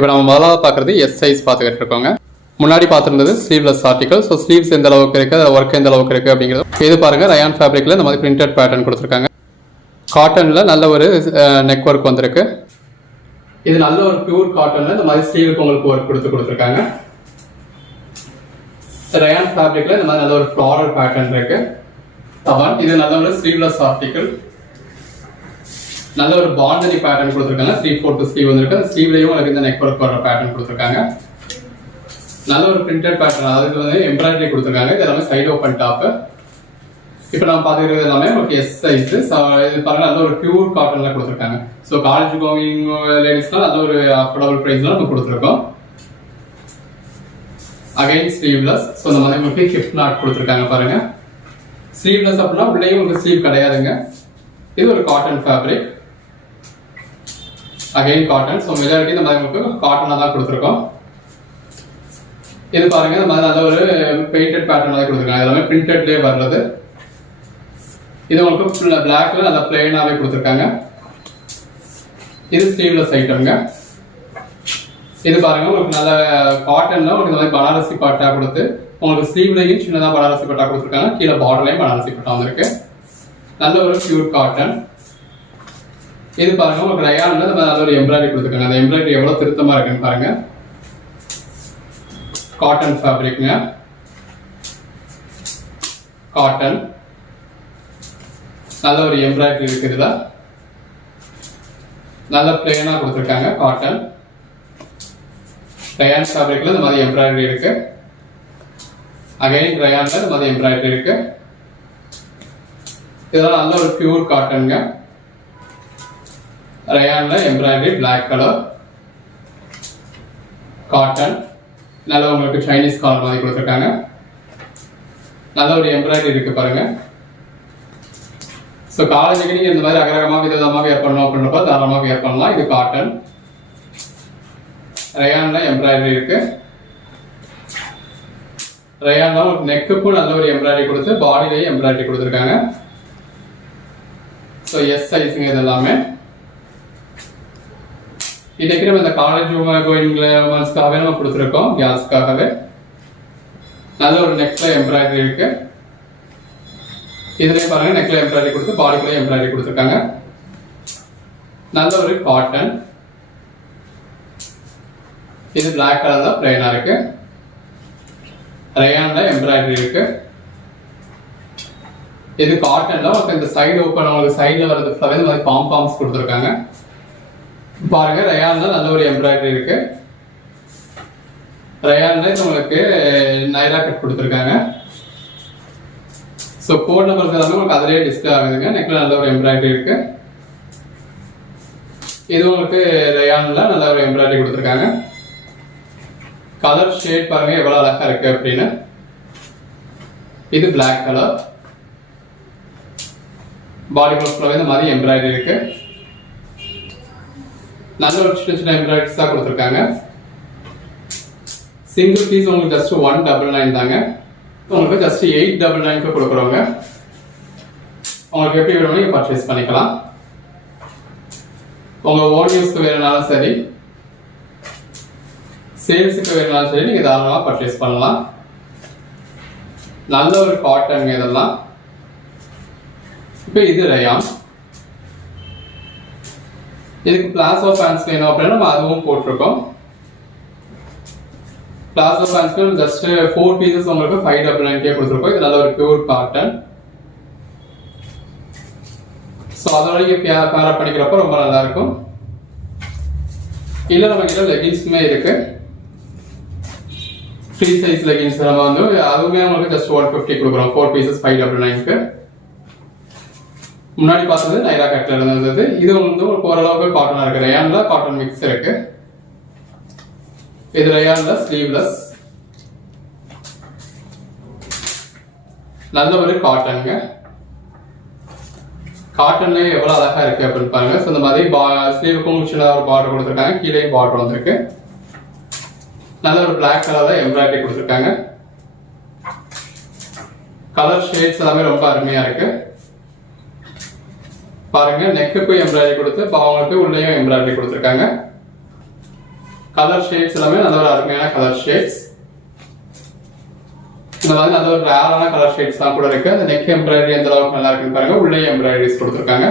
இப்போ நம்ம முதலாவது பார்க்குறது எஸ் சைஸ் பார்த்துக்கிட்டு இருக்கோங்க. முன்னாடி பார்த்துருந்தது ஸ்லீவ்லெஸ் ஆர்டிகல். ஸோ ஸ்லீவ்ஸ் எந்த அளவுக்கு இருக்குது, அதில் ஒர்க் எந்த அளவுக்கு இருக்குது அப்படிங்கிறது இது பாருங்கள். ரயான் ஃபேப்ரிக்கில் இந்த மாதிரி பிரிண்டட் பேட்டர்ன் கொடுத்துருக்காங்க. காட்டனில் நல்ல ஒரு நெக் ஒர்க் வந்திருக்கு. இது நல்ல ஒரு பியூர் காட்டனில் இந்த மாதிரி ஸ்லீவுக்கு உங்களுக்கு ஒர்க் கொடுத்துருக்காங்க. ரயான் ஃபேப்ரிக்கில் இந்த மாதிரி நல்ல ஒரு ஃப்ளாரல் பேட்டர்ன் இருக்கு. இது நல்ல ஒரு ஸ்லீவ்லெஸ் ஆர்டிகல். நல்ல ஒரு பாண்டனி பேட்டர்ன் கொடுத்துருக்காங்க. 3/4 ஸ்லீவ் வந்திருக்கு. அந்த ஸ்லீவ்லையும் உங்களுக்கு இந்த நெக் ஒர்க் வர பேட்டர்ன் கொடுத்துருக்காங்க. நல்ல ஒரு பிரிண்டட் பேட்டர்ன், அதுக்கு வந்து எம்ப்ராய்டரி கொடுத்துருக்காங்க. இது எல்லாமே சைடு ஓப்பன் டாப். இப்போ நம்ம பார்த்துக்கிறது எல்லாமே உங்களுக்கு எஸ் சைஸ். இது பாருங்க, நல்ல ஒரு பியூர் காட்டன்ல கொடுத்துருக்காங்க. ஸோ காலேஜ் கோயிங் லேடிஸ்லாம் நல்ல ஒரு அஃபோர்டபுள் ப்ரைஸ்ல நம்ம கொடுத்துருக்கோம். Again sleeveless. ஸோ இந்த மாதிரி உங்களுக்கு ஹிப் நாட் கொடுத்துருக்காங்க பாருங்க. ஸ்லீவ்லெஸ் அப்படின்னா உள்ளேயும் உங்களுக்கு ஸ்லீவ் கிடையாதுங்க. இது ஒரு cotton fabric. Again cotton. So majority இந்த மாதிரி உங்களுக்கு காட்டனாக தான் கொடுத்துருக்கோம். இது பாருங்க, இந்த மாதிரி நல்ல ஒரு பெயிண்டட் பேட்டர்ன் மாதிரி கொடுத்துருக்காங்க. எல்லாமே பிரிண்டட்லேயே வர்றது. இது உங்களுக்கு பிளாக்ல நல்லா பிளெயினாகவே கொடுத்துருக்காங்க. இது ஸ்லீவ்லெஸ் ஐட்டம்ங்க. இது பாருங்க, உங்களுக்கு நல்ல காட்டன்ல உங்களுக்கு இந்த மாதிரி பனாரசி பட்டா கொடுத்து உங்களுக்கு ஸ்லீவ்லையும் சின்னதாக பனாரசி பட்டா கொடுத்துருக்காங்க. கீழே பார்டர்லையும் பனாரசி பட்டா வந்திருக்கு. நல்ல ஒரு பியூர் காட்டன். இது பாருங்க, உங்களுக்கு ரயான்ல நல்ல ஒரு எம்ப்ராய்டரி கொடுத்துருக்காங்க. அந்த எம்ப்ராய்டரி எவ்வளவு திருத்தமா இருக்குன்னு பாருங்க. காட்டன் ஃபேப்ரிக்ங்க. காட்டன் நல்ல ஒரு எம்ப்ராய்டரி இருக்குதுல. நல்ல பிளெயினா கொடுத்துருக்காங்க. காட்டன் ரயான் ஃபேப்ரிக்ல இந்த மாதிரி எம்ப்ராய்டரி இருக்கு. அகைன் ரயான்ல இந்த மாதிரி எம்ப்ராய்டரி இருக்கு. இதெல்லாம் நல்ல ஒரு பியூர் காட்டனுங்க. ரயான்ல எம்ப்ராய்டரி பிளாக் கலர் காட்டன். நல்ல உங்களுக்கு சைனீஸ் காலர் மாதிரி கொடுத்துருக்காங்க. நல்ல ஒரு எம்ப்ராய்டரி இருக்கு பாருங்க. ஸோ காலேஜுக்கு நீங்க இந்த மாதிரி அகரகமாக விதவிதமாக வியர் பண்ணணும் அப்படின்றப்ப தாராளமாக வியர் பண்ணலாம். இது காட்டன். ரயான்ல எம்ப்ராய்டரி இருக்கு. ரயான்ல ஒரு நெக்குக்கும் நல்ல ஒரு எம்ப்ராய்டரி கொடுத்து பாடியிலேயே எம்ப்ராய்டரி கொடுத்துருக்காங்க. ஸோ எஸ் சைஸுங்க இது எல்லாமே. இதுக்கு நம்ம இந்த காலேஜ் உமன்ஸ்க்காகவே நம்ம கொடுத்துருக்கோம், கேர்ள்ஸ்க்காகவே. நல்ல ஒரு நெக்ல எம்ப்ராய்டரி இருக்கு. இதுலயே பாருங்க, நெக்ல எம்ப்ராய்டரி கொடுத்து பாடிக்குள்ளே எம்ப்ராய்டரி கொடுத்துருக்காங்க. நல்ல ஒரு காட்டன். இது பிளாக் கலர்ல பிளைனா இருக்கு. ரயான்ல எம்ப்ராய்டரி இருக்கு. இது காட்டன்ல உங்களுக்கு இந்த சைடு ஓப்பன், உங்களுக்கு சைடுல வரது ஃபுல்லாவே இந்த மாதிரி பாம்பாம்ஸ் கொடுத்துருக்காங்க. பாருங்க, ரயான்ல நல்ல ஒரு எம்ப்ராய்டரி இருக்கு. ரயான்ல உங்களுக்கு நைரா கட் கொடுத்துருக்காங்க. ஸோ கோட் நம்பர்ஸ் எல்லாமே உங்களுக்கு அதிலேயே டிஸ்பிளே ஆகுதுங்க. நெக்ல நல்ல ஒரு எம்ப்ராய்டரி இருக்கு. இது உங்களுக்கு ரயான்ல நல்ல ஒரு எம்ப்ராய்டரி கொடுத்துருக்காங்க. கலர் ஷேட் பாருங்க எவ்வளவு அழகா இருக்கு அப்படின்னு. இது பிளாக் கலர். பாடி ஃபுல்லாவே இந்த மாதிரி எம்ப்ராய்டரி இருக்கு. நல்ல ஒரு சின்ன சின்ன எம்ப்ராய்டரிஸ் தான் கொடுத்துருக்காங்க. சிங்கிள் பீஸ் உங்களுக்கு ஜஸ்ட் 199 தாங்க. உங்களுக்கு ஜஸ்ட் 899 கொடுக்குறவங்க உங்களுக்கு எப்படி வேணுமோ நீங்க பர்ச்சேஸ் பண்ணிக்கலாம். உங்க ஓன் யூஸ்க்கு வேணும்னாலும் சரி, சேல்ஸுக்கு வேணும்னாலும் சரி, நீங்க தாராளமாக பர்ச்சேஸ் பண்ணலாம். நல்ல ஒரு காட்டன் இதெல்லாம். இப்போ இது ரயான். இதுக்கு பிளாசோ பேண்ட்ஸ் வேணும் அப்படின்னா நம்ம அதுவும் போட்டிருக்கோம். பிளாசோ பேண்ட்ஸ்க்கு ஜஸ்ட் 4 பீசஸ் உங்களுக்கு 599 கொடுத்துருக்கோம். இது நல்ல ஒரு பியூர் காட்டன். ஸோ அதோட நீங்க பேரப் பண்ணிக்கிறப்ப ரொம்ப நல்லா இருக்கும். இல்லை நம்ம கிட்ட லெகின்ஸுமே இருக்கு. ஃப்ரீ சைஸ் லெகின்ஸ் நம்ம வந்து அதுவுமே உங்களுக்கு ஜஸ்ட் 150 கொடுக்குறோம். 4 பீசஸ் 599க்கு. முன்னாடி பார்த்தது நைரா கட்ல இருந்தது. இது வந்து ஓரளவுக்கு காட்டனா இருக்கு. ரயான்ல காட்டன் மிக்ஸ் இருக்கு. இது ரயான்ல ஸ்லீவ்லெஸ். நல்ல ஒரு காட்டனுங்க. காட்டன்ல எவ்வளவு அழகா இருக்கு அப்படின்னு பாருங்க. ஸோ இந்த மாதிரி ஸ்லீவுக்கும் சின்னதாக ஒரு பார்டர் கொடுத்துருக்காங்க. கீழே பார்டர் வந்திருக்கு. நல்ல ஒரு பிளாக் கலர்ல எம்ப்ராய்டரி கொடுத்துருக்காங்க. கலர் ஷேட்ஸ் எல்லாமே ரொம்ப அருமையா இருக்கு. பாருங்க, நெக்குக்கும் எம்ப்ராய்டரி கொடுத்து அவங்களுக்கு உள்ளேயும் எம்ப்ராய்டரி கொடுத்துருக்காங்க. கலர் ஷேட்ஸ் எல்லாமே நல்ல ஒரு அருமையான கலர் ஷேட்ஸ். இந்த மாதிரி நல்ல ஒரு ரேரான கலர் ஷேட்ஸ் தான் கூட இருக்கு. அந்த நெக் எம்ப்ராய்டரி எந்த அளவுக்கு நல்லா இருக்குன்னு பாருங்க. உள்ளே எம்ப்ராய்டரிஸ் கொடுத்துருக்காங்க.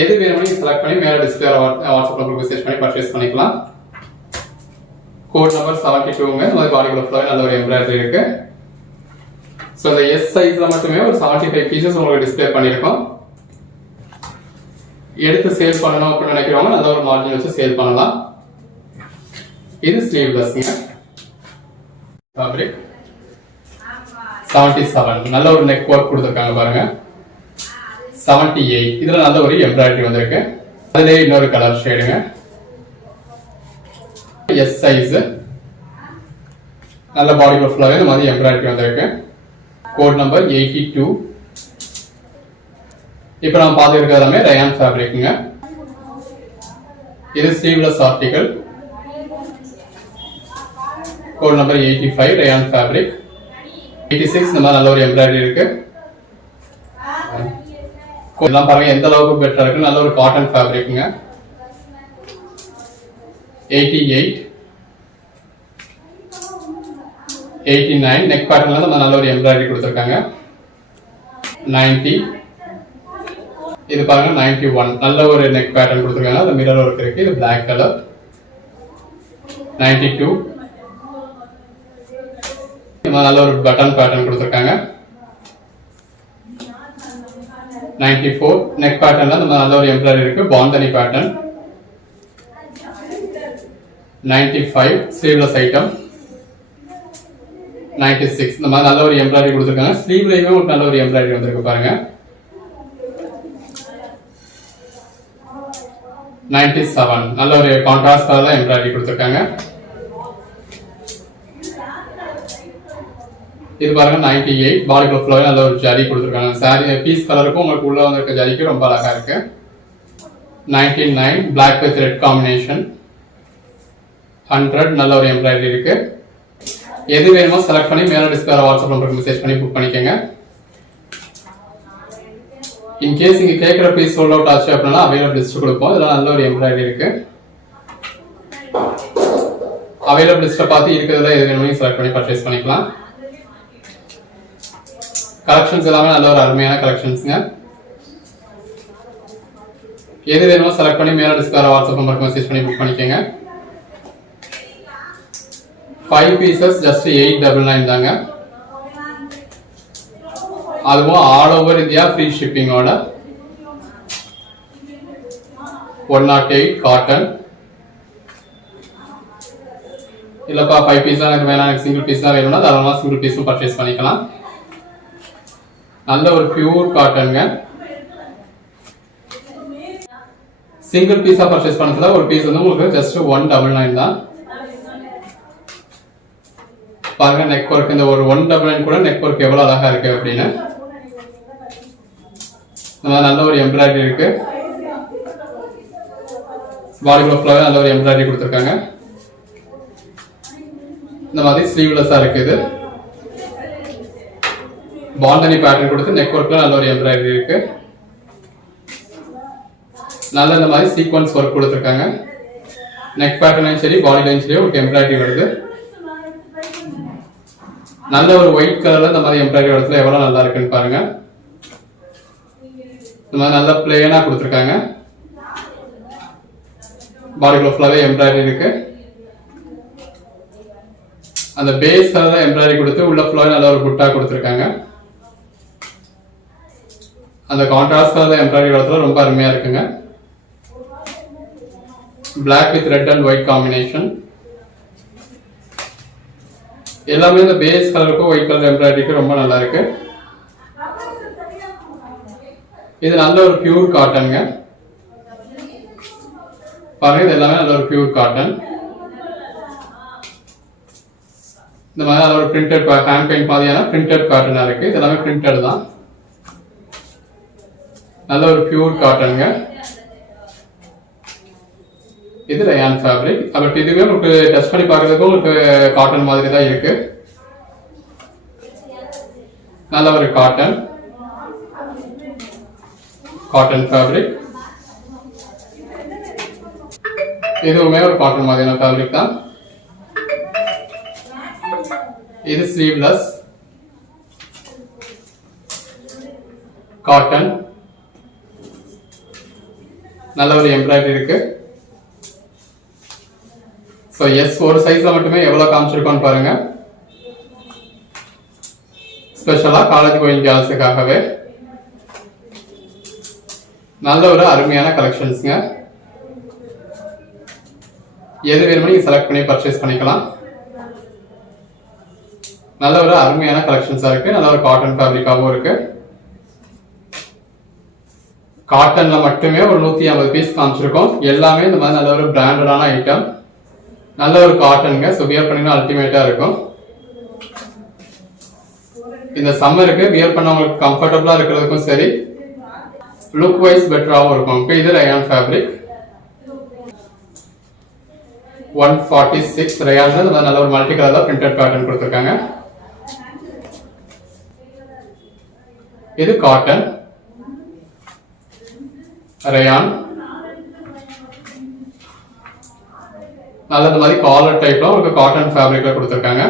எது வேணுமோ செலக்ட் பண்ணி மேல டிஸ்பிளே வாட்ஸ்அப்ல மெசேஜ் பண்ணி பர்ச்சேஸ் பண்ணிக்கலாம். கோட் நம்பர் 72ங்க. இந்த மாதிரி பாடிக்குள்ள ஃபுல்லாவே நல்ல ஒரு எம்ப்ராய்டரி இருக்கு. ஸோ இந்த எஸ் சைஸ்ல மட்டுமே ஒரு 75 பீசஸ் உங்களுக்கு டிஸ்பிளே பண்ணியிருக்கோம். எடுத்து சேல் பண்ணணும் அப்படின்னு நினைக்கிறவங்க நல்ல ஒரு மார்ஜின் வச்சு சேல் பண்ணலாம். இது ஸ்லீவ்லெஸ்ங்க. ஃபேப்ரிக் 77 நல்ல ஒரு நெக் ஒர்க் கொடுத்துருக்காங்க பாருங்க. 78 இதுல நல்ல ஒரு எம்ப்ராய்டரி வந்திருக்கு. அதுலயே இன்னொரு கலர் ஷேடுங்க. எஸ் சைஸ் நல்ல பாடி ஃபுல்லாவே இந்த மாதிரி எம்ப்ராய்டரி வந்திருக்கு. Code number 82. இப்போ நம்ம பார்த்துருக்கிறது எல்லாமே ரயான் ஃபேப்ரிக்குங்க. இது sleeveless article. Code number 85 rayon fabric. 86 இந்த மாதிரி நல்ல ஒரு எம்ப்ராய்டரி இருக்கு. இதெல்லாம் பாருங்க எந்த அளவுக்கு பெட்டரா இருக்கு. நல்ல ஒரு காட்டன் ஃபேப்ரிக்குங்க. 88 89 நெக் பேட்டர்ன்ல நம்ம நல்ல ஒரு எம்ப்ராய்டரி கொடுத்துருக்காங்க. 90 இது பாருங்க 91 நல்ல ஒரு நெக் பேட்டர்ன் கொடுத்துருக்காங்க. அது மிரர் ஒர்க் இருக்கு. இது பிளாக் கலர். 92 நல்ல ஒரு பட்டன் பேட்டர்ன் கொடுத்துருக்காங்க. 94 நெக் பேட்டர்ன்ல நம்ம நல்ல ஒரு எம்ப்ராய்டரி இருக்கு. பாந்தனி பேட்டர்ன். 95 sleeveless item. 96 இந்த மாதிரி நல்ல ஒரு எம்ப்ராய்டரி கொடுத்துருக்காங்க. ஸ்லீவ்லயுமே ஒரு நல்ல ஒரு எம்ப்ராய்டரி வந்திருக்கு பாருங்க. 97 நல்ல ஒரு கான்ட்ராஸ்ட் கலர்ல எம்ப்ராய்டரி கொடுத்துருக்காங்க. இது பாருங்க 98 பாடிக்குள்ள ஃபுல்லாவே நல்ல ஒரு ஜரி கொடுத்துருக்காங்க. சாரி பீஸ் கலருக்கும் உங்களுக்கு உள்ள வந்திருக்க ஜரிக்கு ரொம்ப அழகா இருக்கு. 99 பிளாக் வித் ரெட் காம்பினேஷன். 100 நல்ல ஒரு எம்ப்ராய்டரி இருக்கு. எது வேணுமோ செலக்ட் பண்ணி மேல டிஸ்பிளே வாட்ஸ்அப் நம்பருக்கு மெசேஜ் பண்ணி புக் பண்ணிக்கோங்க. இன்கேஸ் இங்க கேட்குற பீஸ் சோல்ட் அவுட் ஆச்சு அப்படின்னா அவைலபிள் லிஸ்ட் கொடுப்போம். இதெல்லாம் நல்ல ஒரு எம்ப்ராய்டரி இருக்கு. அவைலபிள் லிஸ்ட்டை பார்த்து இருக்கிறதுல எது வேணுமோ செலக்ட் பண்ணி பர்ச்சேஸ் பண்ணிக்கலாம். கலெக்ஷன்ஸ் எல்லாமே நல்ல ஒரு அருமையான கலெக்ஷன்ஸ்ங்க. எது வேணுமோ செலக்ட் பண்ணி மேல டிஸ்பிளே வாட்ஸ்அப் நம்பருக்கு மெசேஜ் பண்ணி புக் பண்ணிக்கோங்க. 5 பீசஸ் ஜஸ்ட் 899 தாங்க. அதுவும் ஆல் ஓவர் இந்தியா ஃப்ரீ ஷிப்பிங்கோட. 108 காட்டன். இல்லப்பா 5 பீஸ் தான் எனக்கு வேணாம், எனக்கு சிங்கிள் பீஸ் தான் வேணும்னா தாராளமாக சிங்கிள் பீஸும் பர்ச்சேஸ் பண்ணிக்கலாம். நல்ல ஒரு பியூர் காட்டனுங்க. சிங்கிள் பீஸா பர்ச்சேஸ் பண்ணதுல ஒரு பீஸ் வந்து உங்களுக்கு ஜஸ்ட் 199 தான். பாருங்க நெக் ஒர்க் இந்த ஒரு 199 கூட நெக் ஒர்க் எவ்வளவு அழகா இருக்கு அப்படின்னு. நல்ல ஒரு எம்ப்ராய்டரி இருக்கு. பாடிக்குள்ள ஃபுல்லாவே நல்ல ஒரு எம்ப்ராய்டரி கொடுத்துருக்காங்க. இந்த மாதிரி ஸ்லீவ்லெஸ்ஸா இருக்கு. இது பாந்தனி பேட்டர்ன் கொடுத்து நெக் ஒர்க்ல நல்ல ஒரு எம்ப்ராய்டரி இருக்கு. நல்ல இந்த மாதிரி சீக்வன்ஸ் ஒர்க் கொடுத்துருக்காங்க. நெக் பேட்டர்லையும் சரி பாடி லைன் சரி ஒரு எம்ப்ராய்டரி வருது. நல்ல ஒரு ஒயிட் கலர்ல இந்த மாதிரி எம்ப்ராய்டரி இடத்துல எவ்வளவு நல்லா இருக்குன்னு பாருங்க. இந்த மாதிரி நல்ல பிளேனா கொடுத்துருக்காங்க. பாடிக்குள்ள ஃபுல்லாவே எம்ப்ராய்டரி இருக்கு. அந்த பேஸ் கலர்ல எம்ப்ராய்டரி கொடுத்து உள்ள ஃபுல்லாவே நல்ல ஒரு புட்டா கொடுத்துருக்காங்க. அந்த கான்ட்ராஸ்ட் கலர்ல எம்ப்ராய்டரி இடத்துல ரொம்ப அருமையா இருக்குங்க. Black with red and white combination. எல்லாமே இந்த பேஸ் கலருக்கும் ஒயிட் கலர் எம்ப்ராய்டரிக்கு ரொம்ப நல்லா இருக்கு. இது நல்ல ஒரு பியூர் காட்டனுங்க. பாருங்க இது எல்லாமே நல்ல ஒரு பியூர் காட்டன். இந்த மாதிரி நல்ல ஒரு பிரிண்டட் ஹேண்ட் பெயிண்ட் மாதிரியான பிரிண்டட் காட்டனா இருக்கு. இது எல்லாமே பிரிண்டட் தான். நல்ல ஒரு பியூர் காட்டனுங்க. இது ரயான் ஃபேப்ரிக். பட் இதுவே உங்களுக்கு டச் பண்ணி பார்க்கறதுக்கு உங்களுக்கு காட்டன் மாதிரி தான் இருக்கு. நல்ல ஒரு காட்டன் ஃபேப்ரிக். இதுவுமே ஒரு காட்டன் மாதிரியான ஃபேப்ரிக் தான். இது ஸ்லீவ்லெஸ் காட்டன், நல்ல ஒரு எம்ப்ராய்டரி இருக்கு. ஸோ எஸ் ஒரு சைஸ்ல மட்டுமே எவ்வளோ காமிச்சிருக்கோன்னு பாருங்க. ஸ்பெஷலாக காலேஜ் கோயிங் கேர்ள்ஸுக்காகவே நல்ல ஒரு அருமையான கலெக்ஷன்ஸுங்க. எது வேணுமோ நீங்கள் செலக்ட் பண்ணி பர்ச்சேஸ் பண்ணிக்கலாம். நல்ல ஒரு அருமையான கலெக்ஷன்ஸாக இருக்கு. நல்ல ஒரு காட்டன் ஃபேப்ரிக்காகவும் இருக்கு. காட்டன்ல மட்டுமே ஒரு 150 பீஸ் காமிச்சிருக்கோம். எல்லாமே இந்த மாதிரி நல்ல ஒரு பிராண்டடான ஐட்டம், நல்ல ஒரு காட்டனுங்க. ஸோ வியர் பண்ணினா அல்டிமேட்டா இருக்கும். இந்த சம்மருக்கு வியர் பண்ணவங்களுக்கு கம்ஃபர்டபுளா இருக்கிறதுக்கும் சரி, லுக் வைஸ் பெட்டராகவும் இருக்கும். இப்போ இது ரயான் ஃபேப்ரிக் 146 ரயான். இந்த மாதிரி நல்ல ஒரு மல்டி கலர்ல பிரிண்டட் பேட்டர்ன் கொடுத்துருக்காங்க. இது காட்டன் ரயான், நல்ல இந்த மாதிரி காலர் டைப்ல உங்களுக்கு காட்டன் ஃபேப்ரிக்ல கொடுத்துருக்காங்க.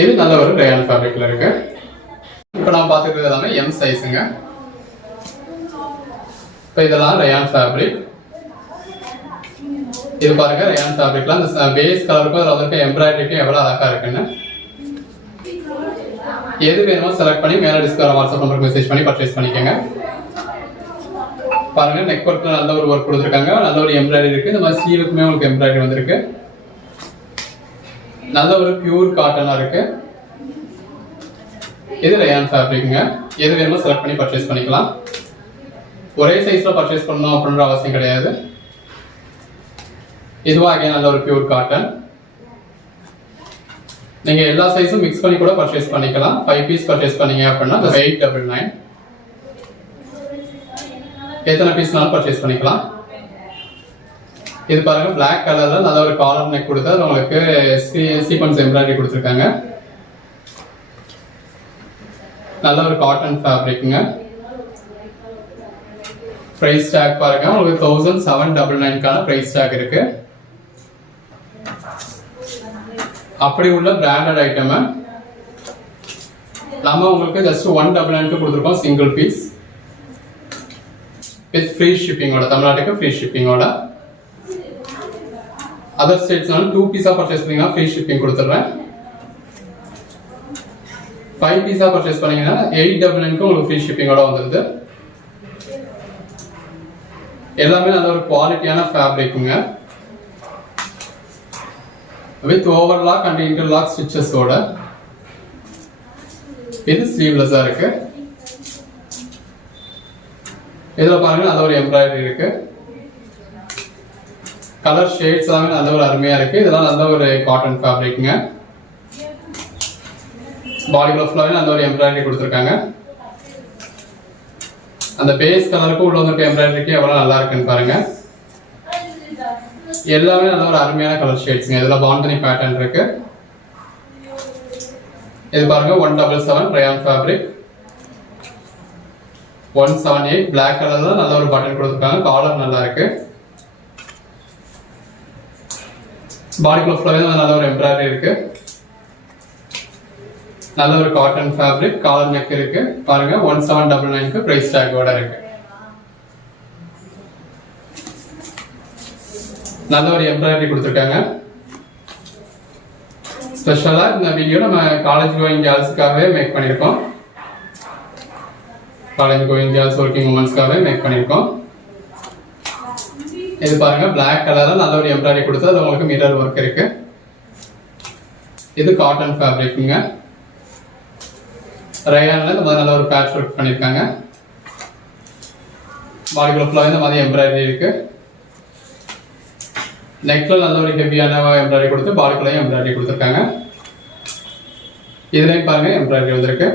இது நல்ல ஒரு ரயான் ஃபேப்ரிக்ல இருக்கு. இப்போ நான் பார்த்துக்கிறது எல்லாமே எம் சைஸுங்க. இப்போ இதெல்லாம் ரயான் ஃபேப்ரிக். இது பாருங்க ரயான் ஃபேப்ரிக்ல அந்த பேஸ் கலருக்கும் அதில் வந்து எம்ப்ராய்டரிக்கும் எவ்வளோ அழகா இருக்குன்னு. எது வேணுமோ செலக்ட் பண்ணி மேலே டிஸ்கிரிப்ஷன் வாட்ஸ்அப் நம்பருக்கு மெசேஜ் பண்ணி பர்ச்சேஸ் பண்ணிக்கோங்க. பாருங்க நெக் ஒர்க்ல நல்ல ஒரு ஒர்க் கொடுத்துருக்காங்க. நல்ல ஒரு எம்ப்ராய்டரி இருக்கு. இந்த மாதிரி ஸ்லீவுக்குமே உங்களுக்கு எம்ப்ராய்டரி வந்திருக்கு. நல்ல ஒரு பியூர் காட்டனா இருக்கு. இது ரயான் ஃபேப்ரிக்ங்க. எது வேணுமோ செலக்ட் பண்ணி பர்ச்சேஸ் பண்ணிக்கலாம். ஒரே சைஸ்ல பர்ச்சேஸ் பண்ணணும் அப்படின்ற அவசியம் கிடையாது. இதுவா அகைன் நல்ல ஒரு பியூர் காட்டன். நீங்க எல்லா சைஸும் மிக்ஸ் பண்ணி கூட பர்ச்சேஸ் பண்ணிக்கலாம். 5 பீஸ் பர்ச்சேஸ் பண்ணீங்க அப்படின்னா 899. எத்தனை பீஸ்னாலும் பர்ச்சேஸ் பண்ணிக்கலாம். இது பாருங்க பிளாக் கலர்ல நல்ல ஒரு காலர் நெக் கொடுத்து அது உங்களுக்கு சீக்வன்ஸ் எம்ப்ராய்டரி கொடுத்துருக்காங்க. நல்ல ஒரு காட்டன் ஃபேப்ரிக்ங்க. பிரைஸ் டேக் பாருங்க உங்களுக்கு 1799க்கான பிரைஸ் டேக் இருக்கு. அப்படி உள்ள பிராண்டட் ஐட்டம் நம்ம உங்களுக்கு ஜஸ்ட் 199 கொடுத்துருக்கோம் சிங்கிள் பீஸ் வித் ஃப்ரீ ஷிப்பிங்கோட. தமிழ்நாட்டுக்கு ஃப்ரீ ஷிப்பிங்கோட. அதர் ஸ்டேட்ஸ்னாலும் 2 பீஸா பர்ச்சேஸ் பண்ணீங்கன்னா ஃப்ரீ ஷிப்பிங் கொடுத்துட்றேன். 5 பீஸா பர்ச்சேஸ் பண்ணீங்கன்னா 899க்கு உங்களுக்கு ஃப்ரீ ஷிப்பிங்கோட வந்துருது. எல்லாமே நல்ல ஒரு குவாலிட்டியான ஃபேப்ரிக்குங்க. வித் ஓவர்லாக் அண்ட் இன்டர்லாக் ஸ்டிச்சஸோட. இது ஸ்லீவ்லெஸ்ஸா இருக்கு. இதுல பாருங்க நல்ல ஒரு எம்ப்ராய்டரி இருக்கு. கலர் ஷேட்ஸ் எல்லாமே நல்ல ஒரு அருமையா இருக்கு. இதெல்லாம் நல்ல ஒரு காட்டன் ஃபேப்ரிக்ங்க. பாடிக்குள்ள ஃபுல்லாவே நல்ல ஒரு எம்ப்ராய்டரி கொடுத்துருக்காங்க. அந்த பேஸ் கலருக்கு உள்ள வந்து எம்ப்ராய்டரிக்கு எவ்வளவு நல்லா இருக்குன்னு பாருங்க. எல்லாமே நல்ல ஒரு அருமையான கலர் ஷேட்ஸ்ங்க. இதுல பாண்டனி பேட்டர்ன் இருக்கு. இது பாருங்க 177 ரயான் ஃபேப்ரிக் 178 பிளாக் கலர்ல நல்ல ஒரு பட்டன் கொடுத்துருக்காங்க. காலர் நல்லா இருக்கு. பாடிக்குள்ள ஃபுல்லாவே நல்ல ஒரு எம்ப்ராய்டரி இருக்கு. நல்ல ஒரு காட்டன் ஃபேப்ரிக் காலர் நெக் இருக்கு. பாருங்க 1799க்கு பிரைஸ் டேக்கோட இருக்கு. நல்ல ஒரு எம்ப்ராய்டரி கொடுத்துருக்காங்க. ஸ்பெஷலா இந்த வீடியோ நம்ம காலேஜ் கோயிங் கேர்ள்ஸ்க்காகவே மேக் பண்ணியிருக்கோம். காலேஜ் கோயிங் கேர்ள்ஸ் ஒர்க்கிங் உமன்ஸ்க்காகவே மேக் பண்ணியிருக்கோம். இது பாருங்க பிளாக் கலர்ல நல்ல ஒரு எம்ப்ராய்டரி கொடுத்து அது உங்களுக்கு மிரர் ஒர்க் இருக்கு. இது காட்டன் ஃபேப்ரிக்ங்க. ரயான்ல இந்த மாதிரி நல்ல ஒரு பேட்ச் ஒர்க் பண்ணியிருக்காங்க. பாடிக்குள்ள ஃபுல்லாக இந்த மாதிரி எம்ப்ராய்டரி இருக்கு. நெக்ல நல்ல ஒரு ஹெவியான எம்ப்ராய்டரி கொடுத்து பாடிக்குள்ளேயும் எம்ப்ராய்டரி கொடுத்துருக்காங்க. இதுலயும் பாருங்க எம்ப்ராய்டரி வந்திருக்கு.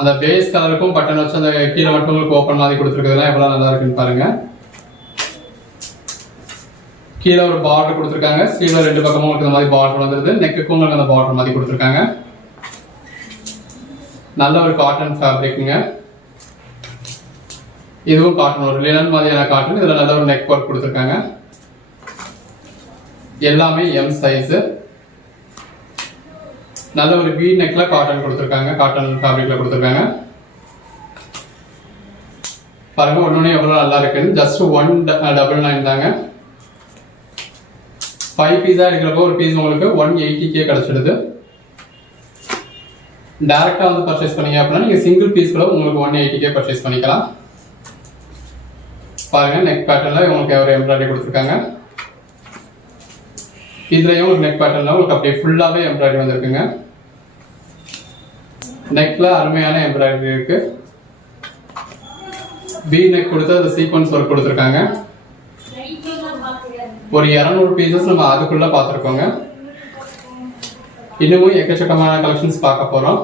அந்த பேஸ் கலருக்கும் பட்டன் வச்சு அந்த கீழே மட்டும் உங்களுக்கு ஓப்பன் மாதிரி கொடுத்துருக்கிறதுலாம் எவ்வளவு நல்லா இருக்குன்னு பாருங்க. கீழே ஒரு பார்டர் கொடுத்துருக்காங்க. ஸ்லீவ்ல 2 பக்கமும் உங்களுக்கு இந்த மாதிரி பார்டர் வந்துருது. நெக்குக்கும் உங்களுக்கு அந்த பார்டர் மாதிரி கொடுத்துருக்காங்க. நல்ல ஒரு காட்டன் ஃபேப்ரிக்ங்க. இதுவும் காட்டன், ஒரு லினன் மாதிரியான காட்டன். இதுல நல்ல ஒரு நெக் ஒர்க் கொடுத்துருக்காங்க. எல்லாமே எம் சைஸ். நல்ல ஒரு வி நெக்ல காட்டன் கொடுத்துருக்காங்க, காட்டன் ஃபேப்ரிக்ல கொடுத்துருக்காங்க. பாருங்க ஒன்னொன்னு எவ்வளவு நல்லா இருக்குன்னு. ஜஸ்ட் 199 தாங்க. 5 பீஸா எடுக்கிறப்போ ஒரு பீஸ் உங்களுக்கு 180K கிடைச்சிடுது. டைரக்டா வந்து பர்ச்சேஸ் பண்ணீங்க அப்படின்னா நீங்க சிங்கிள் பீஸ் கூட உங்களுக்கு 180K பர்ச்சேஸ் பண்ணிக்கலாம். பாருங்க நெக் பேட்டர்ன்ல உங்களுக்கு ஒரு எம்ப்ராய்டரி கொடுத்துருக்காங்க. இதுலயும் ஒரு நெக் பேட்டர்ன்ல உங்களுக்கு அப்படியே ஃபுல்லாவே எம்ப்ராய்டரி வந்திருக்குங்க. நெக்ல அருமையான எம்ப்ராய்டரி இருக்கு. வி நெக் கொடுத்து அந்த சீக்வன்ஸ் ஒர்க் கொடுத்துருக்காங்க. ஒரு 200 பீசஸ் நம்ம அதுக்குள்ள பார்த்துருக்கோங்க. இன்னமும் எக்கச்சக்கமான கலெக்ஷன்ஸ் பார்க்க போறோம்.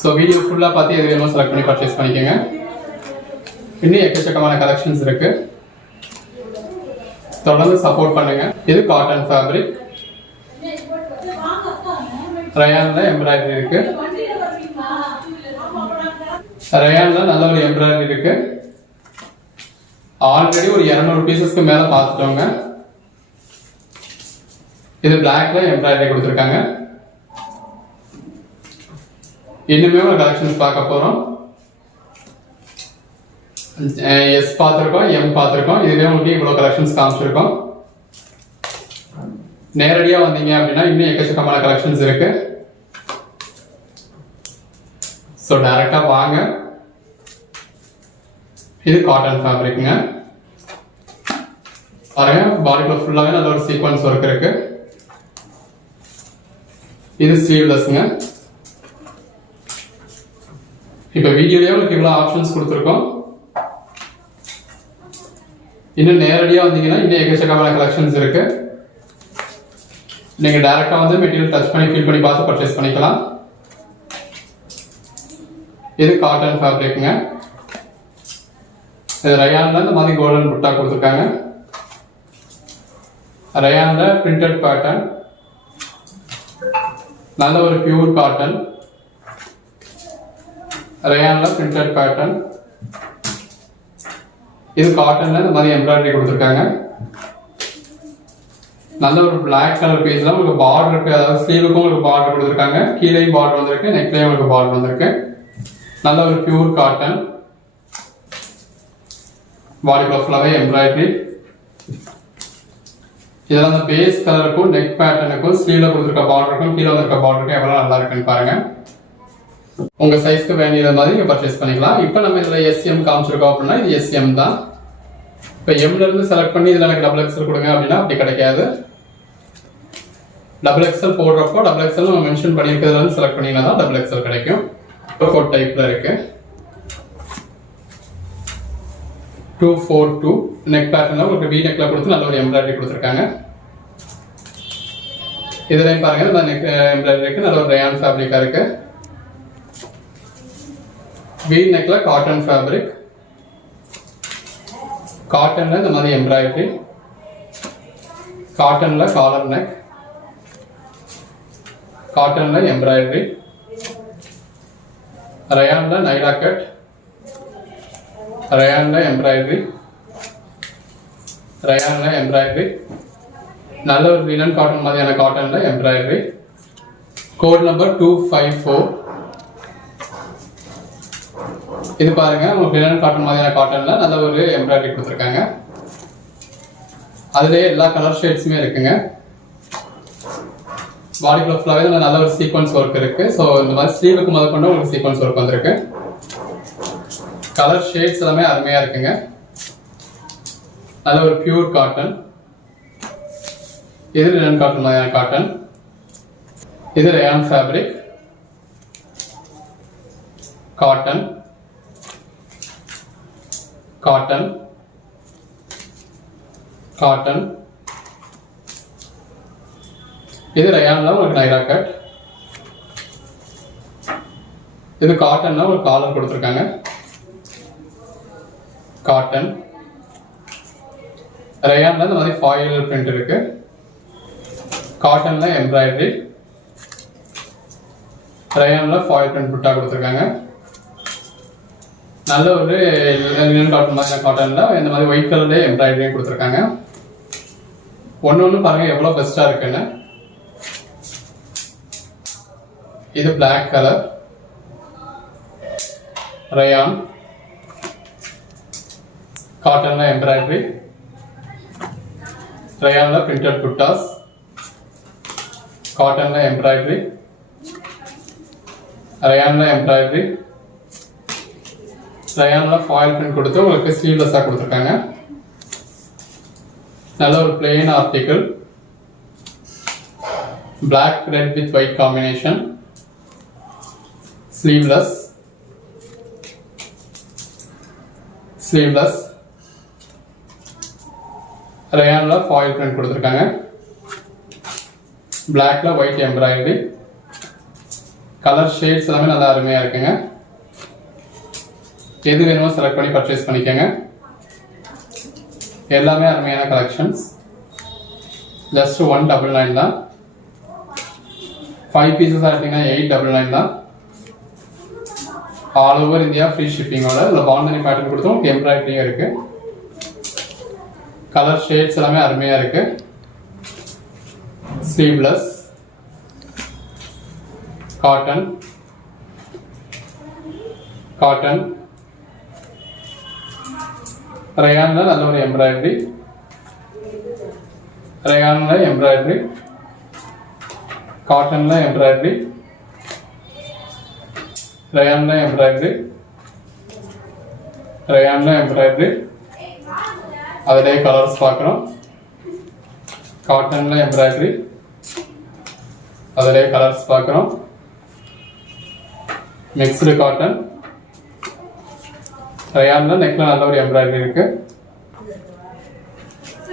ஸோ வீடியோ ஃபுல்லா பார்த்து எது வேணுமோ செலக்ட் பண்ணி பர்ச்சேஸ் பண்ணிக்கோங்க. இன்னும் எக்கச்சக்கமான கலெக்ஷன்ஸ் இருக்கு. தொடர்ந்து சப்போர்ட் பண்ணுங்க. இது காட்டன் ஃபேப்ரிக், ரயான்ல எம்ப்ராய்டரி இருக்கு. ரயான்ல நல்ல ஒரு எம்ப்ராய்டரி இருக்கு. ஆல்ரெடி ஒரு 200 பீசஸ்க்கு மேல பார்த்துட்டோங்க. இது பிளாக்ல எம்ப்ராய்டரி கொடுத்துருக்காங்க. இன்னுமே ஒரு கலெக்ஷன்ஸ் பார்க்க போறோம். எஸ் பார்த்துருக்கோம், எம் பார்த்துருக்கோம். இதுவே உங்களுக்கு இவ்வளவு கலெக்ஷன்ஸ் காமிச்சிருக்கோம். நேரடியா வந்தீங்க அப்படின்னா இன்னும் எக்கச்சக்கமான கலெக்ஷன்ஸ் இருக்கு. ஸோ டைரக்டா வாங்க. இது காட்டன் ஃபேப்ரிக்ங்க. பாருங்க பாடிக்குள்ள ஃபுல்லாவே நல்ல ஒரு சீக்வன்ஸ் ஒர்க் இருக்கு. இது ஸ்லீவ்லெஸ்ங்க. இப்ப வீடியோலயே உங்களுக்கு இவ்வளவு ஆப்ஷன்ஸ் கொடுத்துருக்கோம். இன்னும் நேரடியா வந்தீங்கன்னா இன்னும் எக்கச்சக்கமான கலெக்ஷன்ஸ் இருக்கு. நீங்க டைரக்டா வந்து மெட்டீரியல் டச் பண்ணி ஃபீல் பண்ணி பார்த்து பர்ச்சேஸ் பண்ணிக்கலாம். இது காட்டன் ஃபேப்ரிக்ங்க. இது ரயான்ல இந்த மாதிரி கோல்டன் புட்டா கொடுத்துருக்காங்க. ரயான்ல பிரிண்டட் பேட்டர்ன், நல்ல ஒரு பியூர் காட்டன். ரயான்ல பிரிண்டட் பேட்டர்ன். இது காட்டன்ல இந்த மாதிரி எம்ப்ராய்டரி கொடுத்துருக்காங்க. நல்ல ஒரு பிளாக் கலர் பீஸ்ல உங்களுக்கு பார்டர் இருக்கு. அதாவது ஸ்லீவுக்கும் உங்களுக்கு பார்டர் கொடுத்துருக்காங்க. கீழேயும் பார்டர் வந்திருக்கு, நெக்லையும் உங்களுக்கு பார்டர் வந்திருக்கு. நல்ல ஒரு பியூர் காட்டன். பாடிக்குள்ள ஃபுல்லாவே எம்ப்ராய்டரி. இதெல்லாம் அந்த பேஸ் கலருக்கும் நெக் பேட்டர்னுக்கும் ஸ்லீவ்ல கொடுத்துருக்க பார்டருக்கும் கீழே வந்திருக்க பார்டருக்கும் எவ்வளவு நல்லா இருக்குன்னு பாருங்க. உங்க சைஸ்க்கு வேண்டியது மாதிரி நீங்க பர்ச்சேஸ் பண்ணிக்கலாம். இப்போ நம்ம இதுல எஸ்எம் காமிச்சிருக்கோம் அப்படின்னா இது எஸ்எம் தான். இப்போ எம்ல இருந்து செலக்ட் பண்ணி இதுல எனக்கு டபுள் எக்ஸ்எல் கொடுங்க அப்படின்னா அப்படி கிடைக்காது. டபுள் எக்ஸ்எல் போடுறப்போ டபுள் எக்ஸ்எல் நம்ம மென்ஷன் பண்ணியிருக்கிறதுல இருந்து செலக்ட் பண்ணீங்கன்னா தான் டபுள் எக்ஸ்எல் கிடைக்கும். இப்போ கோட் டைப்ல இருக்கு. 242 நெக் பேட்டர்ன்ல உங்களுக்கு வி நெக்ல கொடுத்து நல்ல ஒரு எம்ப்ராய்டரி கொடுத்துருக்காங்க. இதுலயும் பாருங்க இந்த நெக் எம்ப்ராய்டரிக்கு நல்ல ஒரு ரயான் ஃபேப்ரிக்கா இருக்கு. வி நெக்ல காட்டன் ஃபேப்ரிக், காட்டன்ல இந்த மாதிரி எம்ப்ராய்டரி, காட்டன்ல காலர் நெக், காட்டன்ல எம்ப்ராய்டரி, ரயான்ல நைலா கட், ரயான்ல எம்ப்ராய்டரி, ரயான்ல எம்ப்ராய்டரி, நல்ல ஒரு லினன் காட்டன் மாதிரியான காட்டன்ல எம்ப்ராய்டரி. Code number 254. இது பாருங்க உங்களுக்கு லினன் காட்டன் மாதிரியான காட்டன்ல நல்ல ஒரு எம்ப்ராய்டரி கொடுத்துருக்காங்க. அதுலயே எல்லா கலர் ஷேட்ஸுமே இருக்குங்க. பாடிக்குள்ள ஃபுல்லாவே நல்ல ஒரு சீக்வன்ஸ் ஒர்க் இருக்கு. ஸோ இந்த மாதிரி ஸ்லீவுக்கு முதல் கொண்டு உங்களுக்கு சீக்வன்ஸ் ஒர்க் வந்திருக்கு. கலர் ஷேட்ஸ் எல்லாமே அருமையா இருக்குங்க. நல்ல ஒரு பியூர் காட்டன். இது லினன் காட்டன் மாதிரியான காட்டன். இது rayon fabric, cotton, cotton, cotton. இது ரயான்ல உங்களுக்கு நைலா கட். இது காட்டன்ல உங்களுக்கு காலர் கொடுத்துருக்காங்க. காட்டன், ரயான்ல இந்த மாதிரி ஃபாயில் பிரிண்ட் இருக்கு. காட்டன்ல எம்ப்ராய்டரி, ரயான்ல ஃபாயில் பிரிண்ட் புட்டா கொடுத்துருக்காங்க. நல்ல ஒரு லினன் காட்டன் மாதிரியான காட்டனில் இந்த மாதிரி ஒயிட் கலர்லேயே எம்ப்ராய்டரியும் கொடுத்துருக்காங்க. ஒன்று பாருங்கள் எவ்வளோ பெஸ்ட்டாக இருக்குன்னு. இது பிளாக் கலர் ரயான் காட்டனில் எம்ப்ராய்டரி, ரயானில் பிரிண்டட் குர்தாஸ், காட்டனில் எம்ப்ராய்டரி, ரயானில் எம்ப்ராய்டரி, ரயானில் ஃபாயில் பிரிண்ட் கொடுத்து உங்களுக்கு ஸ்லீவ்லெஸ்ஸாக கொடுத்துருக்காங்க. நல்ல ஒரு plain article, black red with white combination, sleeveless, sleeveless, ரயானில் ஃபாயில் பிரிண்ட் கொடுத்துருக்காங்க. பிளாக்ல ஒயிட் எம்ப்ராய்டரி, கலர் ஷேட்ஸ் எல்லாமே நல்லா அருமையாக இருக்குங்க. எது வேணுமோ செலக்ட் பண்ணி பர்ச்சேஸ் பண்ணிக்கோங்க. எல்லாமே அருமையான கலெக்ஷன்ஸ். ஜஸ்ட் 199 தான். 5 பீசஸ் எடுத்தீங்கன்னா 899 தான். ஆல் ஓவர் இந்தியா ஃப்ரீ ஷிப்பிங்கோட இதில் பாண்டனி பேட்டர்ன் கொடுத்தோம். எம்ப்ராய்டரியும் இருக்கு. கலர் ஷேட்ஸ் எல்லாமே அருமையாக இருக்கு. ஸ்லீவ்லெஸ், காட்டன், காட்டன், ரயான்ல நல்ல ஒரு எம்ப்ராய்டரி, ரயான்ல எம்ப்ராய்டரி, காட்டன்ல எம்ப்ராய்டரி, ரயான்ல எம்ப்ராய்டரி, ரயான்ல எம்ப்ராய்டரி. அதிலே கலர்ஸ் பார்க்குறோம். காட்டன்ல எம்ப்ராய்டரி, அதிலே கலர்ஸ் பார்க்குறோம். மிக்ஸ்டு காட்டன், ரயான்ல நெக்ல நல்ல ஒரு எம்ப்ராய்டரி இருக்கு.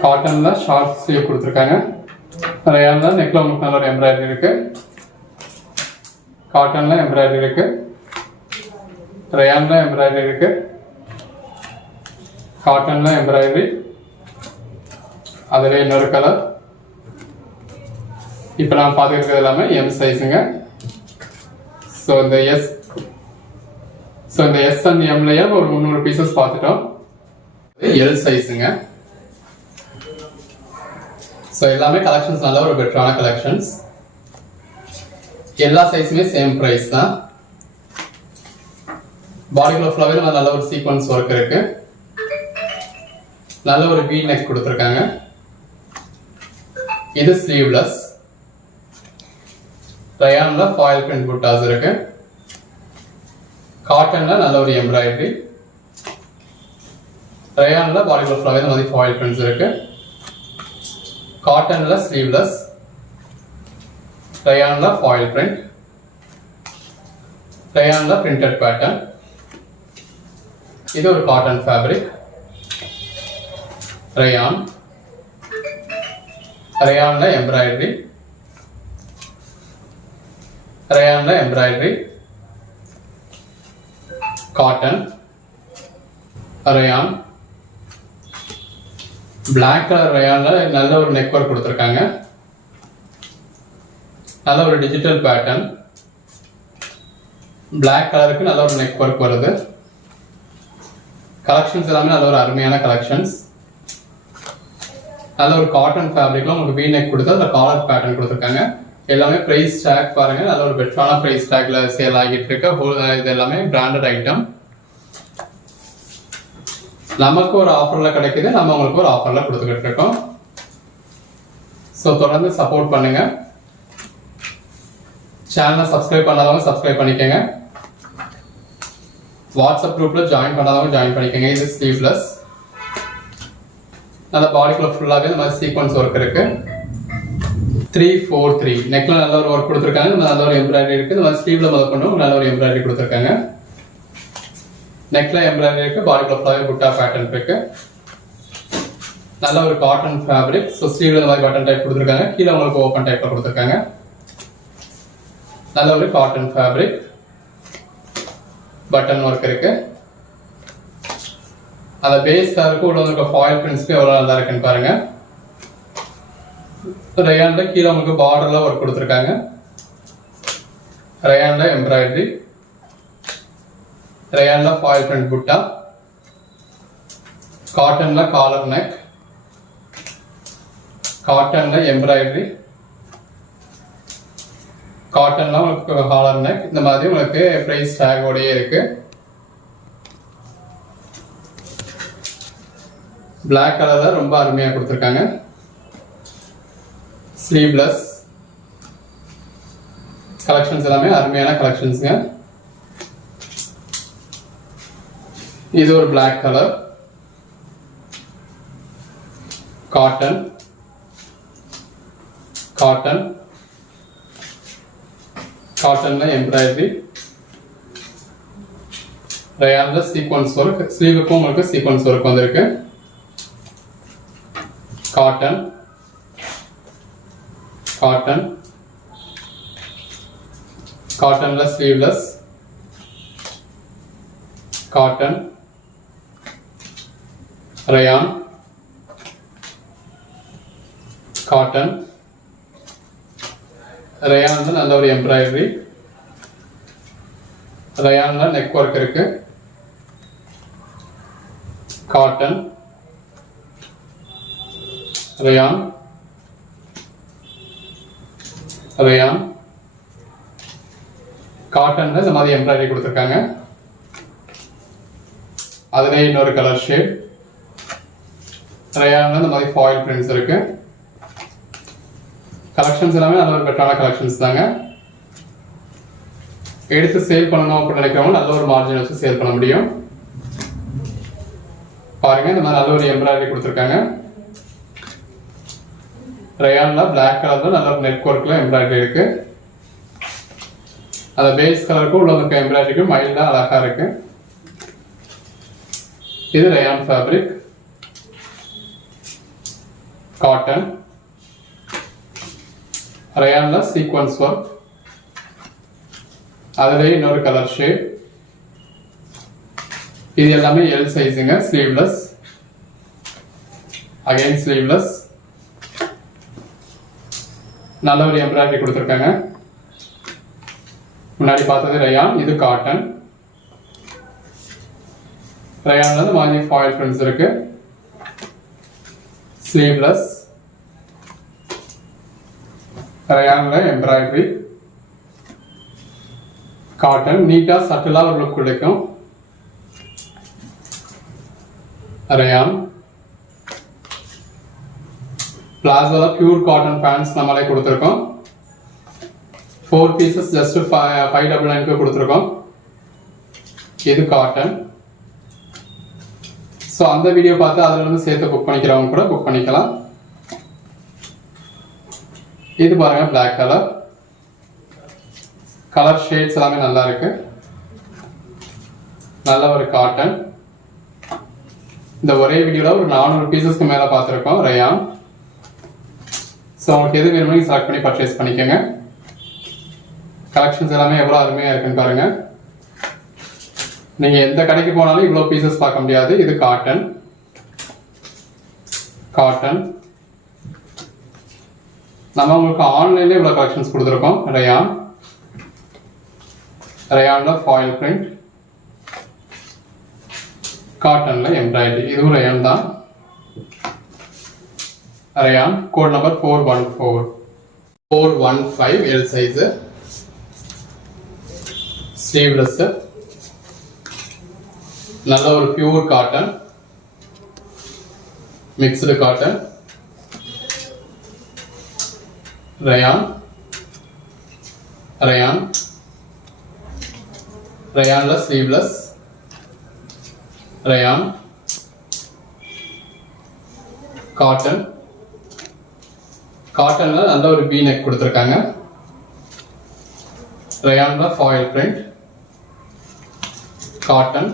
காட்டன்ல ஷார்ட் ஸ்லீவ் கொடுத்துருக்காங்க. ரயான்ல நெக்ல உங்களுக்கு நல்ல ஒரு எம்ப்ராய்டரி இருக்கு. காட்டன்ல எம்ப்ராய்டரி இருக்கு. ரயான்ல எம்ப்ராய்டரி இருக்கு. காட்டன்ல எம்ப்ராய்டரி, அதில் இன்னொரு கலர். இப்போ நான் பார்த்துருக்கிறது எல்லாமே எம் சைஸுங்க. ஸோ இந்த எஸ் அண்ட் எம்லையே ஒரு 300 பீசஸ் பார்த்துட்டோம். எல் சைஸுங்க. ஸோ எல்லாமே கலெக்ஷன்ஸ் நல்ல ஒரு பெட்டரான கலெக்ஷன்ஸ். எல்லா சைஸுமே சேம் ப்ரைஸ் தான். பாடிக்குள்ள ஃபுல்லாகவே நல்ல ஒரு சீக்வன்ஸ் ஒர்க் இருக்கு. நல்ல ஒரு வீ நெக் கொடுத்துருக்காங்க. இது ஸ்லீவ்லெஸ். ரயான்ல ஃபாயில் பிரிண்ட் புட்டாஸ் இருக்கு. காட்டன்ல நல்ல ஒரு எம்ப்ராய்டரி. ரயான்ல பாடிக்குள்ள ஃபுல்லாகவே இந்த மாதிரி ஃபாயில் பிரிண்ட்ஸ் இருக்கு. காட்டன்ல ஸ்லீவ்லெஸ், ரயான்ல ஃபாயில் பிரிண்ட், ரயான்ல பிரிண்டட் பேட்டர்ன். இது ஒரு காட்டன் ஃபேப்ரிக். ரயான், ரயான்ல எம்ப்ராய்டரி, ரயான்ல embroidery, cotton, rayon, black colour ரயான்ல நல்ல ஒரு நெக் ஒர்க் கொடுத்துருக்காங்க. நல்ல ஒரு டிஜிட்டல் பேட்டர்ன். பிளாக் கலருக்கு நல்ல ஒரு நெக் ஒர்க் வருது. கலெக்ஷன்ஸ் எல்லாமே நல்ல ஒரு அருமையான கலெக்ஷன்ஸ். நல்ல ஒரு காட்டன் ஃபேப்ரிக்ல உங்களுக்கு வீ நெக் கொடுத்து அதில் காலர் பேட்டர்ன் கொடுத்துருக்காங்க. எல்லாமே பிரைஸ் டேக் பாருங்க, நல்ல ஒரு பெட்டரான பிரைஸ் டேக்ல சேல் ஆகிட்டு இருக்க. இது எல்லாமே பிராண்டட் ஐட்டம். நமக்கு ஒரு ஆஃபர்ல கிடைக்குது, நம்ம உங்களுக்கு ஒரு ஆஃபர்ல கொடுத்துக்கிட்டு இருக்கோம். ஸோ தொடர்ந்து சப்போர்ட் பண்ணுங்க. சேனலை சப்ஸ்கிரைப் பண்ணாதவங்க சப்ஸ்கிரைப் பண்ணிக்கோங்க. வாட்ஸ்அப் குரூப்ல ஜாயின் பண்ணாதவங்க ஜாயின் பண்ணிக்கோங்க. இது ஸ்லீவ்லெஸ். நல்ல பாடிக்குள்ள ஃபுல்லாகவே இந்த மாதிரி சீக்வன்ஸ் ஒர்க் இருக்கு. 343 நெக்ல நல்ல ஒரு ஒர்க் கொடுத்துருக்காங்க. நல்ல ஒரு எம்ப்ராய்டரி இருக்கு. இந்த மாதிரி ஸ்லீவ்ல முதற்கொண்டு நல்ல ஒரு எம்ப்ராய்டரி கொடுத்துருக்காங்க. நெக்ல எம்ப்ராய்டரி இருக்கு. பாடிக்குள்ள ஃபுல்லாகவே புட்டா பேட்டர்ன் இருக்கு. நல்ல ஒரு காட்டன் ஃபேப்ரிக். ஸோ ஸ்லீவ்ல இந்த மாதிரி பட்டன் டைப் கொடுத்துருக்காங்க. கீழே உங்களுக்கு ஓப்பன் டைப்ல கொடுத்துருக்காங்க. நல்ல ஒரு காட்டன் ஃபேப்ரிக். பட்டன் ஒர்க் இருக்கு. அந்த பேஸ் கலருக்கு உள்ள இருக்க ஃபாயில் பிரிண்ட்ஸ்க்கு எவ்வளவு நல்லா இருக்குன்னு பாருங்க. ரயான்ல கீழே உங்களுக்கு பார்டர்ல ஒர்க் கொடுத்துருக்காங்க. ரயான்ல எம்ப்ராய்டரி, ரயான்ல ஃபாயில் பிரிண்ட் புட்டா, காட்டன்ல காலர் நெக், காட்டன்ல எம்ப்ராய்டரி, காட்டன்ல உங்களுக்கு காலர் நெக். இந்த மாதிரி உங்களுக்கு பிரைஸ் டேகோடயே இருக்கு. பிளாக் கலர்ல ரொம்ப அருமையா கொடுத்துருக்காங்க. ஸ்லீவ்லெஸ் கலெக்ஷன்ஸ் எல்லாமே அருமையான கலெக்ஷன்ஸுங்க. இது ஒரு பிளாக் கலர் காட்டன், காட்டன் காட்டன்ல எம்ப்ராய்டரி, ரயான்ல சீக்வன்ஸ் ஒர்க், ஸ்லீவுக்கும் உங்களுக்கு சீக்வன்ஸ் ஒர்க் வந்திருக்கு. காட்டன், காட்டன் காட்டன்ல ஸ்லீவ்லெஸ், காட்டன், ரயான், காட்டன், ரயான்ல நல்ல ஒரு எம்ப்ராய்டரி, ரயான்ல நெக் ஒர்க் இருக்கு. காட்டன், ரயான், ரயான் காட்டன்ல இந்த மாதிரி எம்ப்ராய்டரி கொடுத்துருக்காங்க. அதுல இன்னொரு கலர் ஷேட், ரயான்ல இந்த மாதிரி ஃபாயில் பிரிண்ட்ஸ் இருக்கு. கலெக்ஷன்ஸ் எல்லாமே நல்ல ஒரு பெட்டரான கலெக்ஷன்ஸ் தாங்க. எடுத்து சேல் பண்ணணும் அப்படின்னு நினைக்கிறவங்க நல்ல ஒரு மார்ஜின் வச்சு சேல் பண்ண முடியும். பாருங்க இந்த மாதிரி நல்ல ஒரு எம்ப்ராய்டரி கொடுத்துருக்காங்க. ரயான்ல பிளாக் கலர்ல நல்ல ஒரு நெக் ஒர்க்ல எம்ப்ராய்டரி இருக்கு. அந்த பேஸ் கலருக்கும் உள்ள இருக்க எம்ப்ராய்டரிக்கும் மைல்டா அழகா இருக்கு. இது ரயான் ஃபேப்ரிக், காட்டன், ரயான்ல சீக்வன்ஸ் ஒர்க், அதுலேயே இன்னொரு கலர் ஷேட். இது எல்லாமே எல் சைஸுங்க. ஸ்லீவ்லெஸ், அகைன் ஸ்லீவ்லெஸ், நல்ல ஒரு எம்ப்ராய்டரி கொடுத்துருக்காங்க. முன்னாடி பார்த்தது ரயான், இது காட்டன். ரயான்ல இந்த மாதிரி ஃபாயில் பிரிண்ட்ஸ் இருக்கு. ஸ்லீவ்லெஸ், ரயான்ல எம்ப்ராய்டரி, காட்டன், நீட்டா சட்டிலா ஒரு லுக் கிடைக்கும். ரயான் பிளாசோல பியூர் காட்டன் பேண்ட்ஸ் நம்மளே கொடுத்துருக்கோம். 4 pieces just 599 கொடுத்துருக்கோம். இது காட்டன். ஸோ அந்த வீடியோ பார்த்து அதில் வந்து சேர்த்து புக் பண்ணிக்கிறவங்க கூட புக் பண்ணிக்கலாம். இது பாருங்க பிளாக் கலர், கலர் ஷேட்ஸ் எல்லாமே நல்லா இருக்கு. நல்ல ஒரு காட்டன். இந்த ஒரே வீடியோவில் ஒரு 400 பீசஸ்க்கு மேலே பார்த்துருக்கோம் ரயான். ஸோ உங்களுக்கு எது வேணுமோ செலக்ட் பண்ணி பர்ச்சேஸ் பண்ணிக்கோங்க. கலெக்ஷன்ஸ் எல்லாமே எவ்வளோ அருமையாக இருக்குன்னு பாருங்க. நீங்கள் எந்த கடைக்கு போனாலும் இவ்வளோ பீசஸ் பார்க்க முடியாது. இது காட்டன், காட்டன். நம்ம உங்களுக்கு ஆன்லைன்லேயே இவ்வளோ கலெக்ஷன்ஸ் கொடுத்துருக்கோம். ரயான், ரயான்ல ஃபாயில் பிரிண்ட், காட்டன்ல எம்ப்ராய்டரி. இதுவும் ரயான் தான். Rayon code number 414 415 L size. Sleeveless, நல்ல ஒரு pure cotton, mixed cotton. Rayon, rayon, ரயான்ல ஸ்லீவ்லெஸ், ரயான், காட்டன். காட்டன்ல நல்ல ஒரு பி நெக் கொடுத்துருக்காங்க. ரயான்ல ஃபாயில் பிரிண்ட், காட்டன்,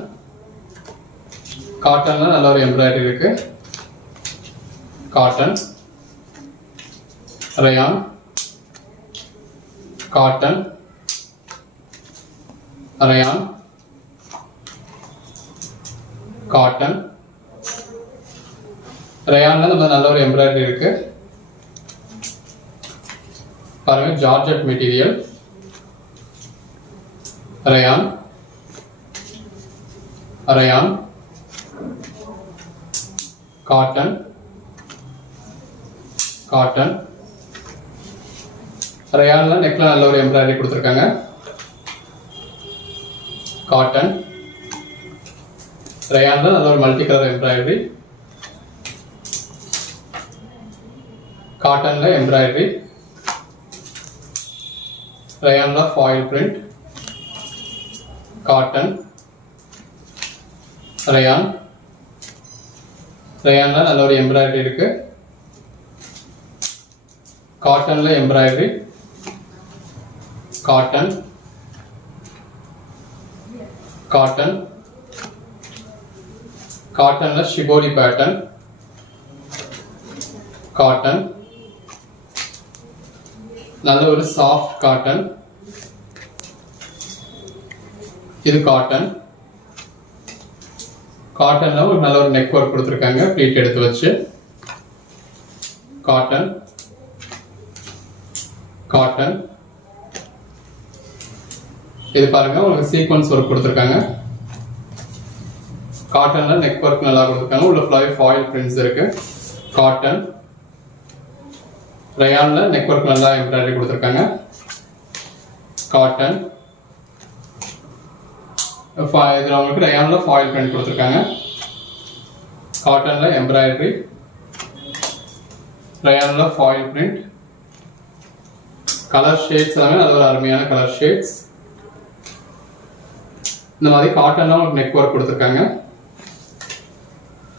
காட்டன்ல நல்ல ஒரு எம்ப்ராய்டரி இருக்கு. Cotton, rayon, cotton, rayon, cotton. ரயான்ல நம்ம நல்ல ஒரு எம்ப்ராய்டரி இருக்கு. பாருங்க georgette material. Rayon, rayon, cotton, cotton. ரயான்ல நெக்ல நல்ல ஒரு எம்ப்ராய்டரி கொடுத்துருக்காங்க. காட்டன், ரயான்ல நல்ல ஒரு மல்டி கலர் எம்ப்ராய்டரி. காட்டன்ல எம்ப்ராய்டரி. ரயான்ல ஃபாயில் பிரிண்ட். Cotton, rayon. ரயான்ல நல்ல ஒரு எம்ப்ராய்டரி இருக்கு. காட்டன்ல எம்ப்ராய்டரி. Cotton, cotton. காட்டன்ல ஷிபோரி பேட்டர்ன். காட்டன், நல்ல ஒரு சாஃப்ட் காட்டன். இது காட்டன். காட்டன்ல ஒரு நல்ல ஒரு நெக் ஒர்க் கொடுத்துருக்காங்க ப்ளீட் எடுத்து வச்சு. Cotton, cotton. இது பாருங்க உங்களுக்கு சீக்வன்ஸ் ஒர்க் கொடுத்துருக்காங்க. காட்டன்ல நெக் ஒர்க் நல்லா கொடுத்துருக்காங்க. உள்ள ஃபுல்லாவே ஃபாயில் பிரிண்ட்ஸ் இருக்கு. காட்டன். ரயான்ல நெக் ஒர்க் நல்லா எம்ப்ராய்டரி கொடுத்துருக்காங்க. காட்டன். இதில் உங்களுக்கு ரயான்ல ஃபாயில் பிரிண்ட் கொடுத்துருக்காங்க. காட்டன்ல எம்ப்ராய்டரி. ரயான்ல ஃபாயில் பிரிண்ட். கலர் ஷேட்ஸ் எல்லாமே நல்ல ஒரு அருமையான கலர் ஷேட்ஸ். இந்த மாதிரி காட்டன்ல உங்களுக்கு நெக் ஒர்க் கொடுத்துருக்காங்க.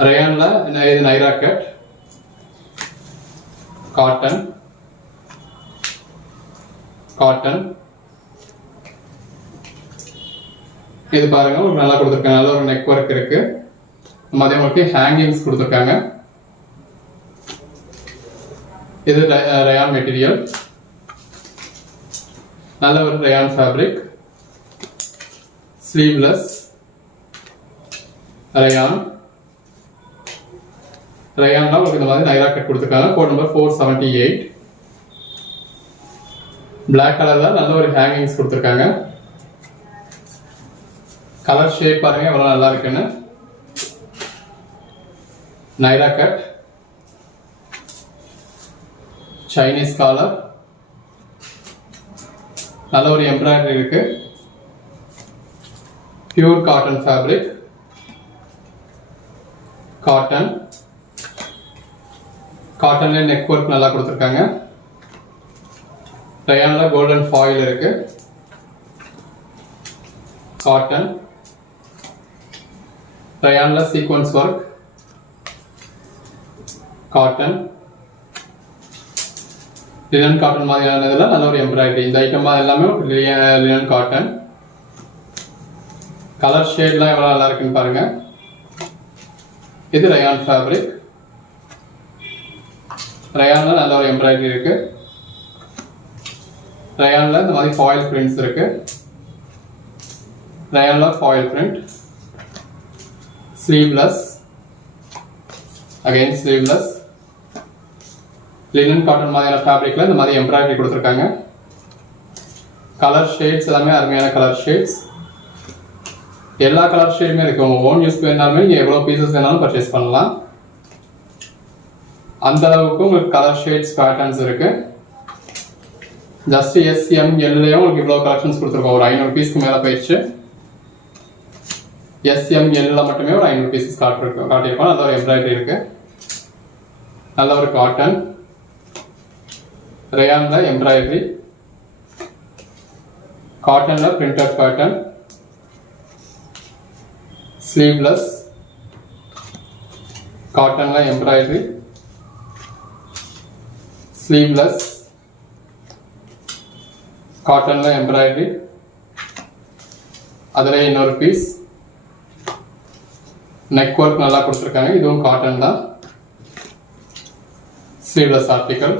ரயான்ல இது நைரா கட். Cotton, cotton. இது பாருங்க உங்களுக்கு நல்லா கொடுத்துருக்காங்க. நல்ல ஒரு நெக் ஒர்க் இருக்கு. அதே மாதிரி ஹேங்கிங்ஸ் கொடுத்துருக்காங்க. இது ரயான் மெட்டீரியல். நல்ல ஒரு ரயான் ஃபேப்ரிக். Sleeveless rayon. ரயான்ல உங்களுக்கு இந்த மாதிரி நைரா கட் கொடுத்துருக்காங்க. Code number 478. பிளாக் கலர்ல நல்ல ஒரு ஹேங்கிங்ஸ் கொடுத்துருக்காங்க. கலர் ஷேப் பாருங்க எவ்வளவு நல்லா இருக்குன்னு. Naira cut, Chinese collar. நல்ல ஒரு எம்ப்ராய்டரி இருக்கு. Pure cotton fabric. காட்டன். காட்டன்ல நெக் ஒர்க் நல்லா கொடுத்துருக்காங்க. ரயான்ல கோல்டன் ஃபாயில் இருக்கு. காட்டன். ரயான்ல sequins work. Cotton. Linen cotton மாதிரியான இதில் நல்ல ஒரு எம்ப்ராய்டரி. இந்த ஐட்டம் எல்லாமே லினன் காட்டன். கலர் ஷேட்லாம் எவ்வளோ நல்லா இருக்குன்னு பாருங்க. இது ரயான் ஃபேப்ரிக். ரயான்ல நல்ல ஒரு எம்ப்ராய்டரி இருக்கு. ரயான்ல இந்த மாதிரி ஃபாயில் பிரிண்ட்ஸ் இருக்கு. ரயான்ல foil print. Sleeveless. Again sleeveless. Linen cotton மாதிரியான ஃபேப்ரிக்ல இந்த மாதிரி எம்ப்ராய்டரி கொடுத்துருக்காங்க. கலர் ஷேட்ஸ் எல்லாமே அருமையான கலர் ஷேட்ஸ். எல்லா கலர் ஷேடுமே இருக்கு. உங்க ஓன் யூஸ் வேணாலுமே நீங்க எவ்வளவு பீசஸ் வேணாலும் பர்ச்சேஸ் பண்ணலாம். அந்த அளவுக்கு உங்களுக்கு கலர் ஷேட்ஸ் பேட்டர்ன்ஸ் இருக்கு. ஜஸ்ட் எஸ்எம் எல்லையும் உங்களுக்கு இவ்வளவு கலெக்ஷன்ஸ் கொடுத்துருக்கோம். ஒரு 500 பீஸ்க்கு மேல போயிடுச்சு. எஸ்எம் எல்ல மட்டுமே ஒரு 500 பீசஸ் காட்டியிருக்கோம். நல்ல ஒரு எம்ப்ராய்டரி இருக்கு. நல்ல ஒரு காட்டன். ரயான்ல எம்ப்ராய்டரி. காட்டன்ல பிரிண்டட் பேட்டர்ன். ஸ்லீவ்லெஸ். காட்டன்ல எம்ப்ராய்டரி. ஸ்லீவ்லெஸ். காட்டன்ல எம்ப்ராய்டரி. அதில் இன்னொரு பீஸ். நெக் ஒர்க் நல்லா கொடுத்துருக்காங்க. இதுவும் காட்டன் தான். Sleeveless article.